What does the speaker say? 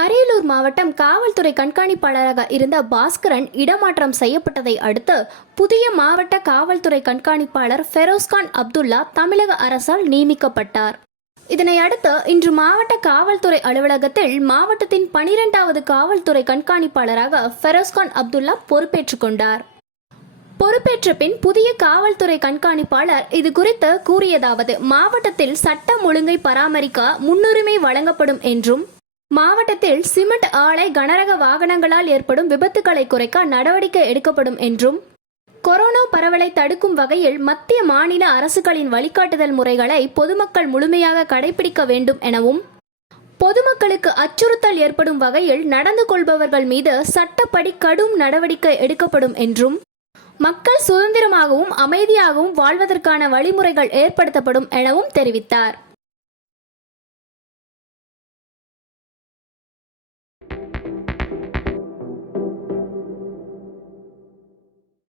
அரியலூர் மாவட்டம் காவல்துறை கண்காணிப்பாளராக இருந்த பாஸ்கரன் இடமாற்றம் செய்யப்பட்டதை அடுத்து புதிய மாவட்ட காவல்துறை கண்காணிப்பாளர் ஃபெரோஸ்கான் அப்துல்லா தமிழக அரசால் நியமிக்கப்பட்டார். இதனை அடுத்து இன்று மாவட்ட காவல்துறை அலுவலகத்தில் மாவட்டத்தின் பனிரெண்டாவது காவல்துறை கண்காணிப்பாளராக ஃபெரோஸ்கான் அப்துல்லா பொறுப்பேற்றுக் கொண்டார். பொறுப்பேற்ற பின் புதிய காவல்துறை கண்காணிப்பாளர் இது குறித்து கூறியதாவது மாவட்டத்தில் சட்டம் ஒழுங்கை பராமரிக்க முன்னுரிமை வழங்கப்படும் என்றும் மாவட்டத்தில் சிமெண்ட் ஆலை கனரக வாகனங்களால் ஏற்படும் விபத்துகளை குறைக்க நடவடிக்கை எடுக்கப்படும் என்றும் கொரோனா பரவலை தடுக்கும் வகையில் மத்திய மாநில அரசுகளின் வழிகாட்டுதல் முறைகளை பொதுமக்கள் முழுமையாக கடைபிடிக்க வேண்டும் எனவும் பொதுமக்களுக்கு அச்சுறுத்தல் ஏற்படும் வகையில் நடந்து கொள்பவர்கள் மீது சட்டப்படி கடும் நடவடிக்கை எடுக்கப்படும் என்றும் மக்கள் சுதந்திரமாகவும் அமைதியாகவும் வாழ்வதற்கான வழிமுறைகள் ஏற்படுத்தப்படும் எனவும் தெரிவித்தார்.